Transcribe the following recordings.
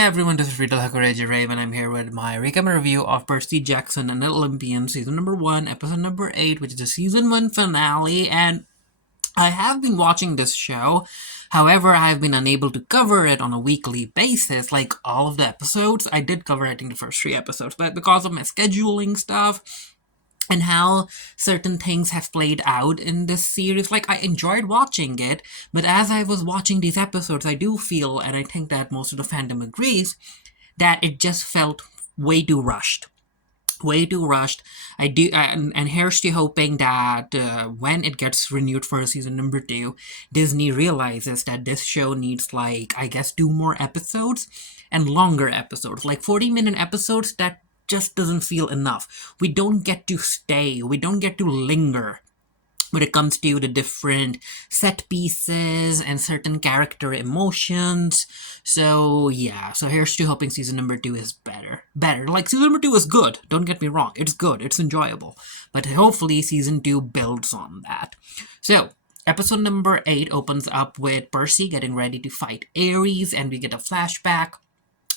Hey everyone, this is Rita Hakoreji Rave, and I'm here with my recap review of Percy Jackson and the Olympians, season number 1, episode number 8, which is the season 1 finale. And I have been watching this show, however, I have been unable to cover it on a weekly basis, like all of the episodes. I did cover, I think, the first 3 episodes, but because of my scheduling stuff, and how certain things have played out in this series. Like, I enjoyed watching it, but as I was watching these episodes, I do feel, and I think that most of the fandom agrees, that it just felt way too rushed. Way too rushed. And here's to hoping that when it gets renewed for season number 2, Disney realizes that this show needs, like, I guess, 2 more episodes and longer episodes, like 40-minute episodes that just doesn't feel enough. We don't get to stay, we don't get to linger when it comes to the different set pieces and certain character emotions. So yeah, so here's to hoping season number 2 is better. Like, season number 2 is good, don't get me wrong, it's good, it's enjoyable, but hopefully season 2 builds on that. So episode number 8 opens up with Percy getting ready to fight Aries, and we get a flashback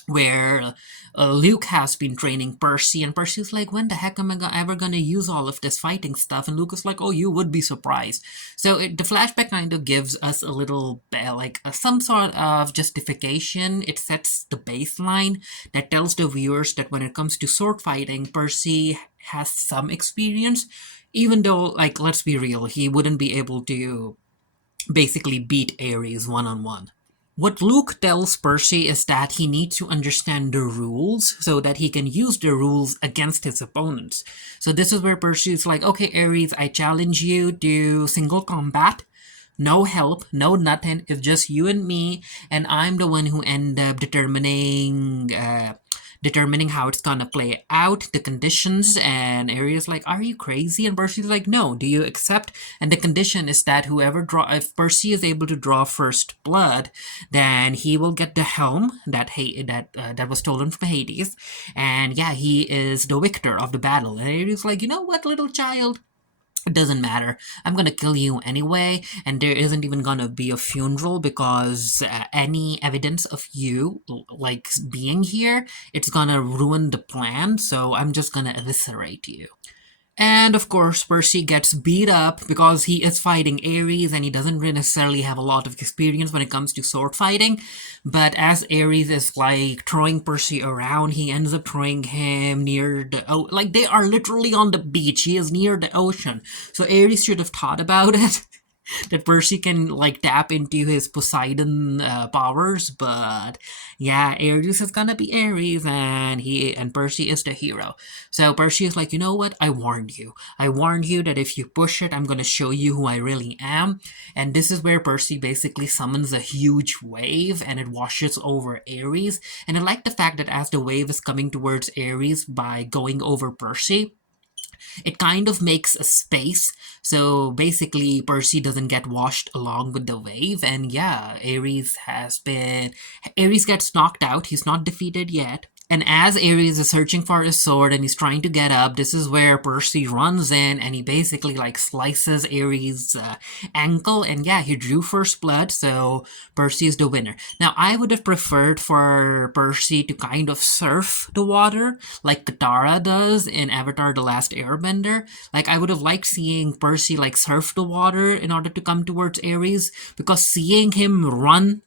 where Luke has been training Percy, and Percy's like, when the heck am I ever gonna use all of this fighting stuff? And Luke is like, oh, you would be surprised. So the flashback kind of gives us a little, some sort of justification. It sets the baseline that tells the viewers that when it comes to sword fighting, Percy has some experience, even though, like, let's be real, he wouldn't be able to basically beat Ares one-on-one. What Luke tells Percy is that he needs to understand the rules so that he can use the rules against his opponents. So this is where Percy is like, okay, Ares, I challenge you to single combat. No help, no nothing, it's just you and me, and I'm the one who end up determining how it's gonna play out, the conditions. And Aries like, are you crazy? And Percy's like, no, do you accept? And the condition is that if Percy is able to draw first blood, then he will get the helm that was stolen from Hades, and yeah, he is the victor of the battle. And Aries like, you know what, little child, it doesn't matter. I'm gonna kill you anyway, and there isn't even gonna be a funeral because any evidence of you, like, being here, it's gonna ruin the plan, so I'm just gonna eviscerate you. And of course, Percy gets beat up because he is fighting Ares and he doesn't really necessarily have a lot of experience when it comes to sword fighting. But as Ares is like throwing Percy around, he ends up throwing him near like, they are literally on the beach. He is near the ocean. So Ares should have thought about it. That Percy can, like, tap into his Poseidon powers, but yeah, Ares is gonna be Ares, and Percy is the hero. So Percy is like, you know what? I warned you. I warned you that if you push it, I'm gonna show you who I really am. And this is where Percy basically summons a huge wave, and it washes over Ares. And I like the fact that as the wave is coming towards Ares by going over Percy, it kind of makes a space, so basically Percy doesn't get washed along with the wave. And yeah, Ares gets knocked out. He's not defeated yet. And as Ares is searching for his sword and he's trying to get up, this is where Percy runs in and he basically, like, slices Ares' ankle. And yeah, he drew first blood, so Percy is the winner. Now, I would have preferred for Percy to kind of surf the water like Katara does in Avatar: The Last Airbender. Like, I would have liked seeing Percy, like, surf the water in order to come towards Ares, because seeing him run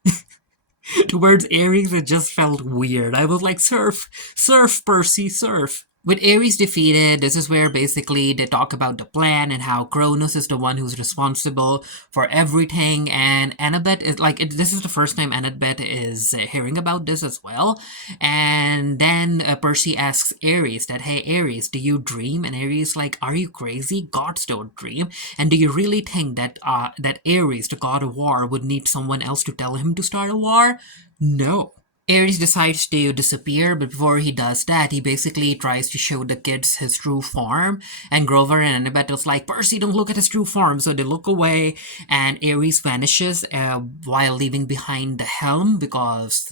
towards Ares, it just felt weird. I was like, surf, Percy, surf. With Ares defeated, this is where basically they talk about the plan and how Cronus is the one who's responsible for everything. And Annabeth is like, this is the first time Annabeth is hearing about this as well. And then Percy asks Ares that, hey, Ares, do you dream? And Ares like, are you crazy? Gods don't dream. And do you really think that Ares, the god of war, would need someone else to tell him to start a war? No. Ares decides to disappear, but before he does that, he basically tries to show the kids his true form, and Grover and Annabeth is like, Percy, don't look at his true form, so they look away, and Ares vanishes while leaving behind the helm, because,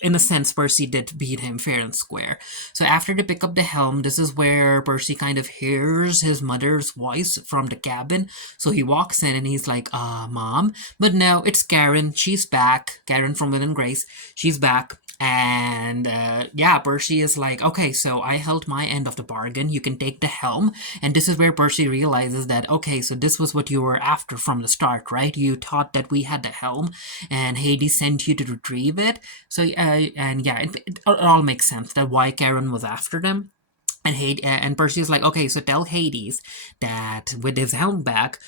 in a sense, Percy did beat him fair and square. So after they pick up the helm, this is where Percy kind of hears his mother's voice from the cabin, so he walks in and he's like, Mom? But no, it's Karen, she's back, Karen from Will and Grace, she's back. And yeah, Percy is like, okay, so I held my end of the bargain. You can take the helm. And this is where Percy realizes that, okay, so this was what you were after from the start, right? You thought that we had the helm and Hades sent you to retrieve it. So, and yeah, it all makes sense that why Karen was after them. And Percy is like, okay, so tell Hades that with his helm back,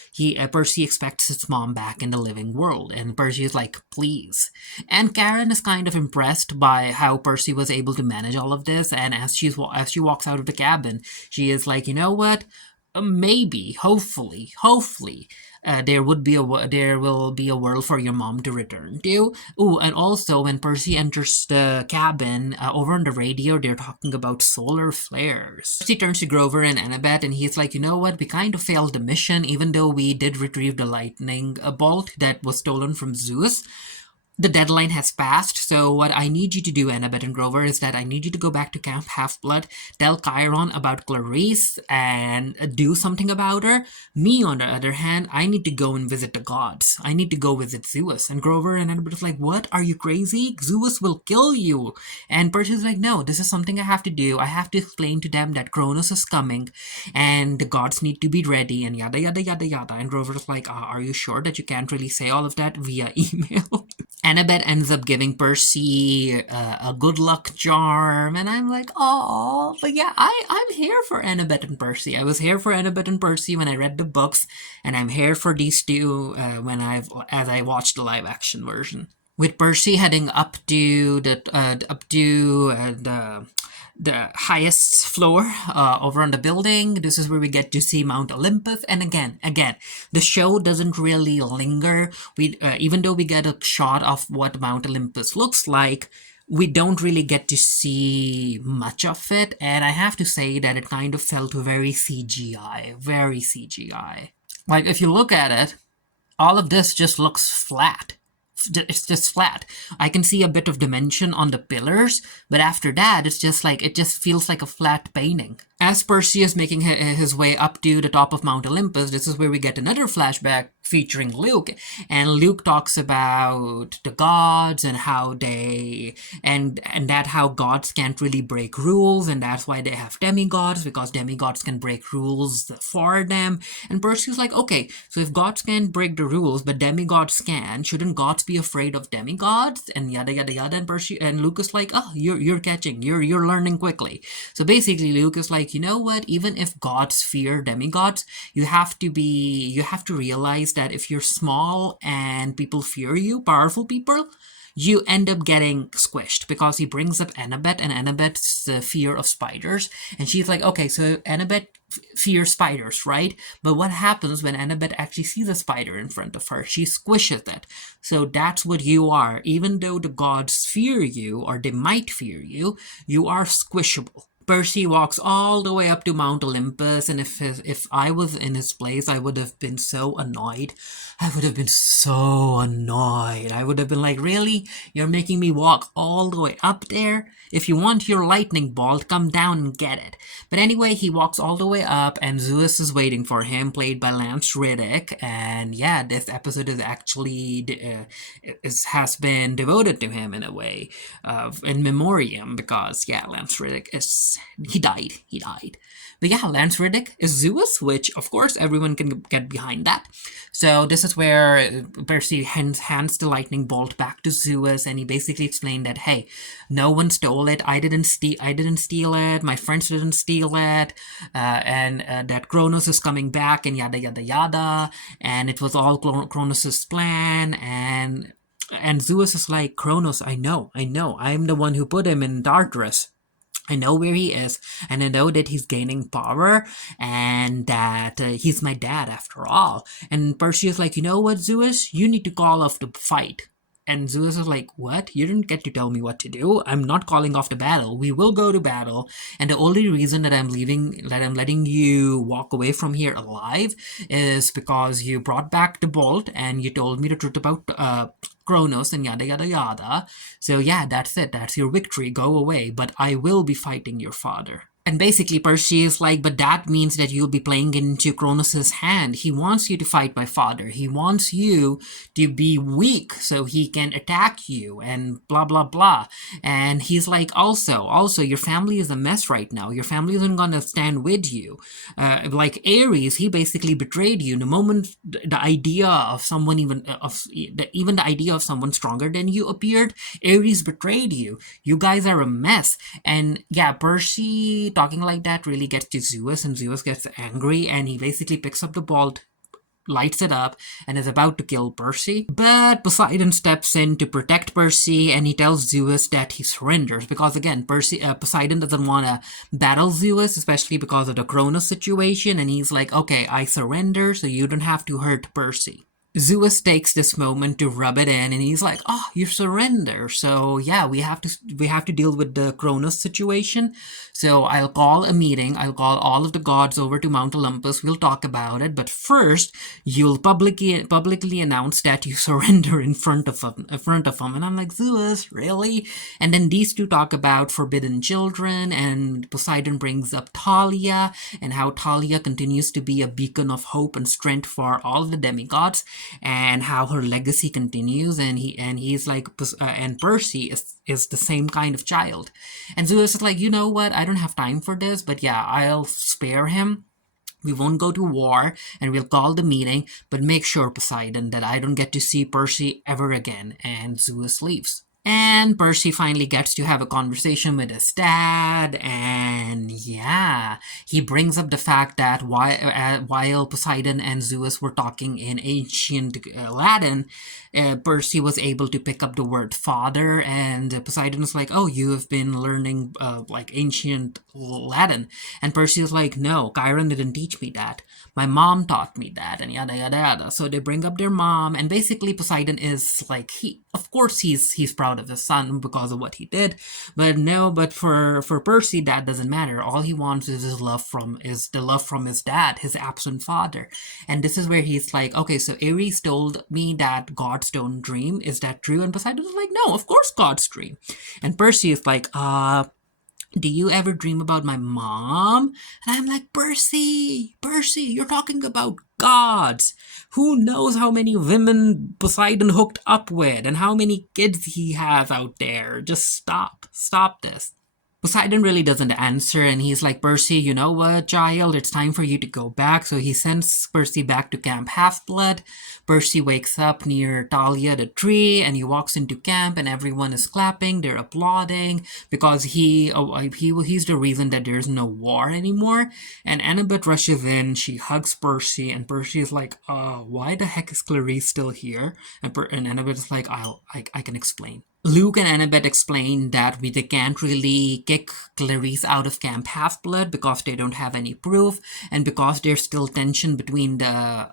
Percy expects his mom back in the living world. And Percy is like, please. And Karen is kind of impressed by how Percy was able to manage all of this. And as she walks out of the cabin, she is like, you know what? Maybe, hopefully, there will be a world for your mom to return to. Ooh, and also when Percy enters the cabin, over on the radio, they're talking about solar flares. Percy turns to Grover and Annabeth, and he's like, you know what? We kind of failed the mission, even though we did retrieve the lightning bolt that was stolen from Zeus. The deadline has passed, so what I need you to do, Annabeth and Grover, is that I need you to go back to Camp Half-Blood, tell Chiron about Clarice, and do something about her. Me, on the other hand, I need to go and visit the gods. I need to go visit Zeus. And Grover and Annabeth is like, what? Are you crazy? Zeus will kill you. And Percy's like, no, this is something I have to do. I have to explain to them that Kronos is coming, and the gods need to be ready, and yada yada yada yada. And Grover's like, are you sure that you can't really say all of that via email? Annabeth ends up giving Percy a good luck charm, and I'm like, oh, but yeah, I'm here for Annabeth and Percy. I was here for Annabeth and Percy when I read the books, and I'm here for these two as I watched the live action version. With Percy heading up to the highest floor over on the building. This is where we get to see Mount Olympus. And again, the show doesn't really linger. We even though we get a shot of what Mount Olympus looks like, we don't really get to see much of it. And I have to say that it kind of felt very CGI, very CGI. Like if you look at it, all of this just looks flat. It's just flat. I can see a bit of dimension on the pillars, but after that, it's just like, it just feels like a flat painting. As Percy is making his way up to the top of Mount Olympus, this is where we get another flashback featuring Luke, and Luke talks about the gods and how how gods can't really break rules, and that's why they have demigods, because demigods can break rules for them. And Percy's like, okay, so if gods can't break the rules, but demigods can, shouldn't gods be afraid of demigods? And yada yada yada. And Percy and Luke is like, oh, you're learning quickly. So basically, Luke is like, you know what? Even if gods fear demigods, you have to realize that if you're small and people fear you, powerful people, you end up getting squished, because he brings up Annabeth and Annabeth's fear of spiders. And she's like, okay, so Annabeth fears spiders, right? But what happens when Annabeth actually sees a spider in front of her? She squishes it. So that's what you are. Even though the gods fear you, or they might fear you, you are squishable. Percy walks all the way up to Mount Olympus, and if I was in his place, I would have been so annoyed. I would have been so annoyed. I would have been like, really? You're making me walk all the way up there? If you want your lightning bolt, come down and get it. But anyway, he walks all the way up, and Zeus is waiting for him, played by Lance Reddick. And yeah, this episode is actually has been devoted to him in a way, in memoriam, because yeah, Lance Reddick he died. But yeah, Lance Reddick is Zeus, which of course everyone can get behind that. So this is where Percy hands the lightning bolt back to Zeus, and he basically explained that, hey, no one stole it. I didn't steal it. My friends didn't steal it. And that Kronos is coming back, and yada yada yada. And it was all Kronos' plan. And Zeus is like, Kronos, I know. I'm the one who put him in Tartarus. I know where he is, and I know that he's gaining power, and that he's my dad after all. And Percy is like, you know what, Zeus? You need to call off the fight. And Zeus is like, what? You didn't get to tell me what to do. I'm not calling off the battle. We will go to battle. And the only reason that I'm letting you walk away from here alive is because you brought back the bolt and you told me the truth about Kronos and yada yada yada. So yeah, that's it. That's your victory. Go away. But I will be fighting your father. And basically, Percy is like, but that means that you'll be playing into Kronos' hand. He wants you to fight my father. He wants you to be weak so he can attack you and blah, blah, blah. And he's like, also, your family is a mess right now. Your family isn't going to stand with you. Like Aries, he basically betrayed you. The moment the idea of someone, even the idea of someone stronger than you appeared, Aries betrayed you. You guys are a mess. And yeah, Percy talking like that really gets to Zeus, and Zeus gets angry, and he basically picks up the ball, lights it up, and is about to kill Percy. But Poseidon steps in to protect Percy, and he tells Zeus that he surrenders because again, Poseidon doesn't want to battle Zeus, especially because of the Cronus situation, and he's like, "Okay, I surrender, so you don't have to hurt Percy." Zeus takes this moment to rub it in, and he's like, "Oh, you surrender. So yeah, we have to deal with the Cronus situation. So I'll call a meeting. I'll call all of the gods over to Mount Olympus. We'll talk about it. But first, you'll publicly announce that you surrender in front of him." And I'm like, Zeus, really? And then these two talk about forbidden children, and Poseidon brings up Thalia and how Thalia continues to be a beacon of hope and strength for all the demigods, and how her legacy continues, and he's like, and Percy is the same kind of child. And Zeus is like, you know what, I don't have time for this, but yeah, I'll spare him. We won't go to war, and we'll call the meeting, but make sure, Poseidon, that I don't get to see Percy ever again. And Zeus leaves. And Percy finally gets to have a conversation with his dad, and yeah, he brings up the fact that while Poseidon and Zeus were talking in ancient Latin, Percy was able to pick up the word father, and Poseidon is like, "Oh, you have been learning like ancient Latin," and Percy is like, "No, Chiron didn't teach me that. My mom taught me that," and yada yada yada. So they bring up their mom, and basically Poseidon is like, of course he's proud of his son because of what he did, but no, but for Percy that doesn't matter. All he wants is the love from his dad, his absent father. And this is where he's like, "Okay, so Ares told me that gods don't dream. Is that true?" And Poseidon is like, "No, of course gods dream." And Percy is like, "Do you ever dream about my mom?" And I'm like, Percy, you're talking about gods. Who knows how many women Poseidon hooked up with and how many kids he has out there? Just stop this. Poseidon really doesn't answer, and he's like, "Percy, you know what, child? It's time for you to go back." So he sends Percy back to Camp Half-Blood. Percy wakes up near Thalia the tree, and he walks into camp, and everyone is clapping. They're applauding because he's the reason that there's no war anymore. And Annabeth rushes in. She hugs Percy, and Percy is like, "Why the heck is Clarice still here?" And Annabeth is like, I can explain." Luke and Annabeth explain that they can't really kick Clarice out of Camp Half-Blood because they don't have any proof, and because there's still tension between the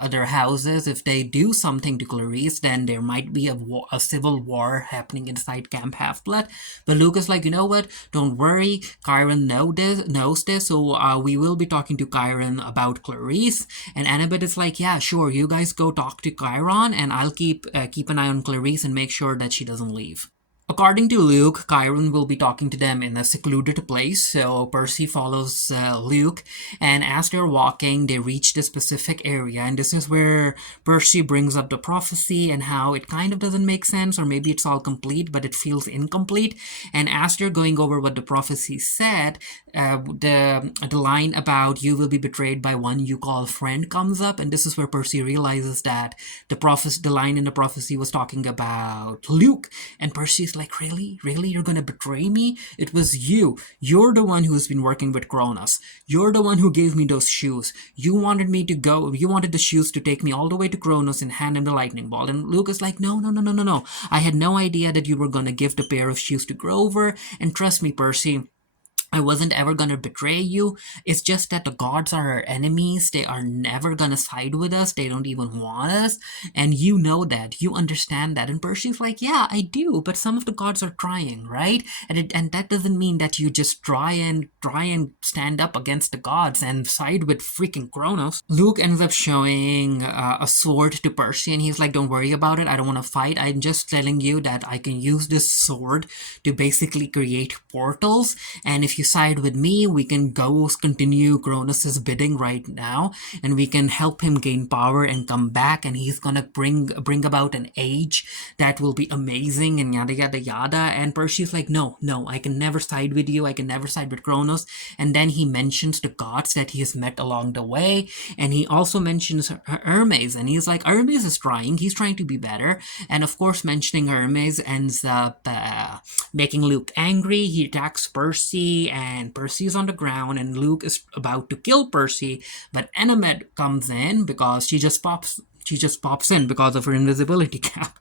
other houses. If they do something to Clarice, then there might be a civil war happening inside Camp Half-Blood. But Luke is like, "You know what? Don't worry. Chiron knows this, so we will be talking to Chiron about Clarice." And Annabeth is like, "Yeah, sure. You guys go talk to Chiron, and I'll keep an eye on Clarice and make sure that she doesn't leave." According to Luke, Chiron will be talking to them in a secluded place, so Percy follows Luke, and as they're walking, they reach this specific area, and this is where Percy brings up the prophecy and how it kind of doesn't make sense, or maybe it's all complete, but it feels incomplete. And as they're going over what the prophecy said, the line about "you will be betrayed by one you call friend" comes up, and this is where Percy realizes that the line in the prophecy was talking about Luke, and Percy's like, really, you're gonna betray me? It was you. You're the one who's been working with Cronus. You're the one who gave me those shoes. You wanted the shoes to take me all the way to Cronus and hand him the lightning bolt. And Luke is like, no. I had no idea that you were gonna give the pair of shoes to Grover, and trust me, Percy, I wasn't ever gonna betray you. It's just that the gods are our enemies. They are never gonna side with us. They don't even want us. And you know that. You understand that. And Percy's like, "Yeah, I do, but some of the gods are trying, right? And that doesn't mean that you just try and stand up against the gods and side with freaking Kronos." Luke ends up showing a sword to Percy, and he's like, "Don't worry about it. I don't want to fight. I'm just telling you that I can use this sword to basically create portals. And if you you side with me, we can go continue Cronus's bidding right now, and we can help him gain power and come back, and he's gonna bring about an age that will be amazing, and yada yada yada. And Percy's like, no, no, I can never side with you, I can never side with Cronus. And then he mentions the gods that he has met along the way, and he also mentions Hermes, and he's like, Hermes is trying, he's trying to be better. And of course, mentioning Hermes ends up making Luke angry. He attacks Percy, and Percy's on the ground, and Luke is about to kill Percy, but Annabeth comes in because she just pops in because of her invisibility cap.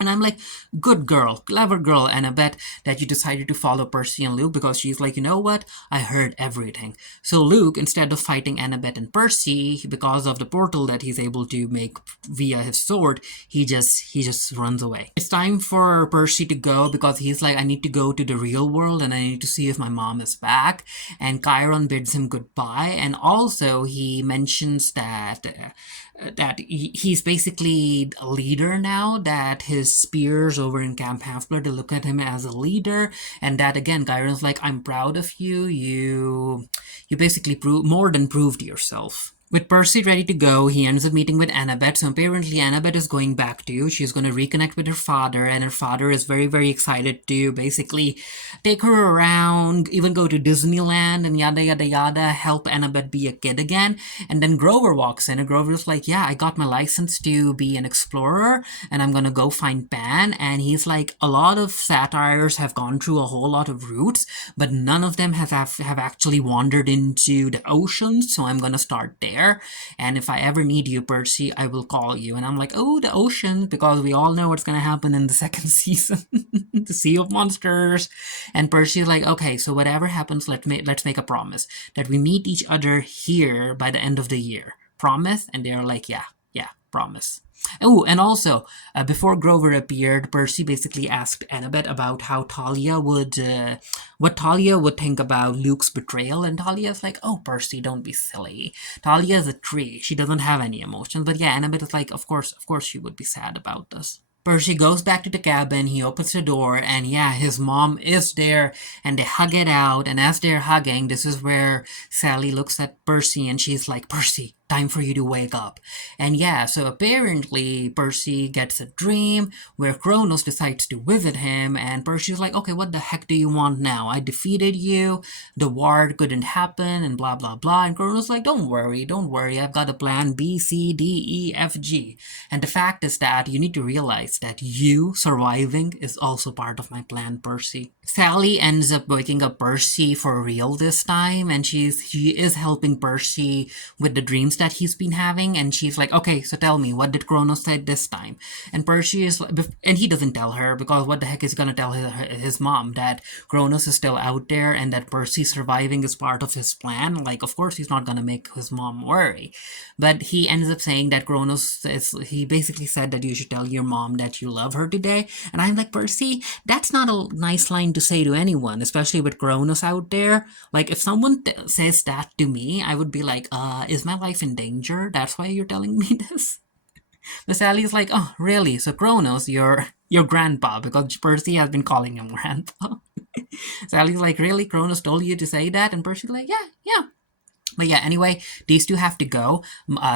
And I'm like, good girl, clever girl, Annabeth, that you decided to follow Percy and Luke, because she's like, you know what? I heard everything. So Luke, instead of fighting Annabeth and Percy, because of the portal that he's able to make via his sword, he just runs away. It's time for Percy to go, because he's like, I need to go to the real world and I need to see if my mom is back. And Chiron bids him goodbye, and also he mentions that he's basically a leader now, that his peers over in Camp Half-Blood look at him as a leader, and that again, Chiron's like, I'm proud of you, you basically more than proved yourself. With Percy ready to go, he ends up meeting with Annabeth. So apparently Annabeth is going back to, she's going to reconnect with her father, and her father is very, very excited to basically take her around, even go to Disneyland and yada yada yada, help Annabeth be a kid again. And then Grover walks in, and Grover's like, yeah, I got my license to be an explorer, and I'm going to go find Pan. And he's like, a lot of satires have gone through a whole lot of routes, but none of them have actually wandered into the oceans, so I'm going to start there. And if I ever need you, Percy, I will call you. And I'm like, oh, the ocean, because we all know what's going to happen in the second season. The Sea of Monsters. And Percy's like, okay, so whatever happens, let's make a promise that we meet each other here by the end of the year. Promise? And they're like, yeah, promise. Oh, and also, before Grover appeared, Percy basically asked Annabeth about how what Talia would think about Luke's betrayal, and Talia's like, oh, Percy, don't be silly. Talia is a tree. She doesn't have any emotions. But yeah, Annabeth is like, of course she would be sad about this. Percy goes back to the cabin, he opens the door, and yeah, his mom is there, and they hug it out, and as they're hugging, this is where Sally looks at Percy, and she's like, Percy, time for you to wake up. And yeah, so apparently Percy gets a dream where Kronos decides to visit him, and Percy's like, okay, what the heck do you want now? I defeated you, the war couldn't happen, and blah blah blah. And Kronos is like, don't worry, I've got a plan B, C, D, E, F, G. And the fact is that you need to realize that you surviving is also part of my plan, Percy. Sally ends up waking up Percy for real this time, and she is helping Percy with the dreams that he's been having, and she's like, okay, so tell me, what did Kronos say this time? And Percy is, and he doesn't tell her, because what the heck is he gonna tell his mom? That Kronos is still out there, and that Percy surviving is part of his plan? Like, of course he's not gonna make his mom worry. But he ends up saying that he basically said that you should tell your mom that you love her today. And I'm like, Percy, that's not a nice line to say to anyone, especially with Kronos out there. Like, if someone says that to me, I would be like, is my life in danger? That's why you're telling me this? But Sally's like, oh, really? So Kronos, your grandpa, because Percy has been calling him grandpa. Sally's like, really? Kronos told you to say that? And Percy's like, yeah. But yeah, anyway, these two have to go.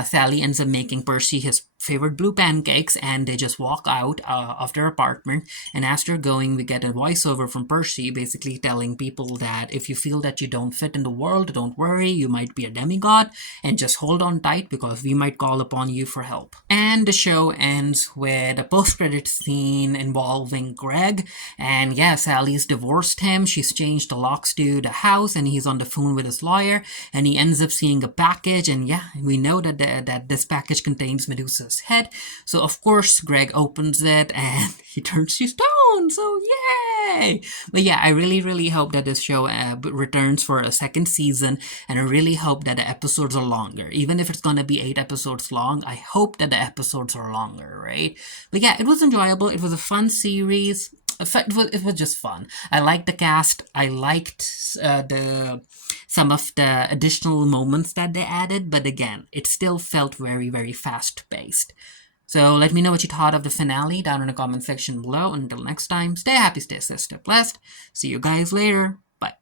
Sally ends up making Percy his favorite blue pancakes, and they just walk out of their apartment. And as they're going, we get a voiceover from Percy basically telling people that if you feel that you don't fit in the world, don't worry, you might be a demigod, and just hold on tight because we might call upon you for help. And the show ends with a post-credit scene involving Greg, and yeah, Sally's divorced him, she's changed the locks to the house, and he's on the phone with his lawyer, and he ends up seeing a package, and yeah, we know that this package contains Medusa's head. So of course Greg opens it and he turns to stone, so yay! But yeah, I really hope that this show returns for a second season, and I really hope that the episodes are longer. Even if it's gonna be 8 episodes long, I hope that the episodes are longer, right? But yeah, it was enjoyable, it was a fun series. It was just fun. I liked the cast. I liked some of the additional moments that they added, but again, it still felt very fast paced. So let me know what you thought of the finale down in the comment section below. Until next time, stay happy, stay safe, stay blessed. See you guys later. Bye.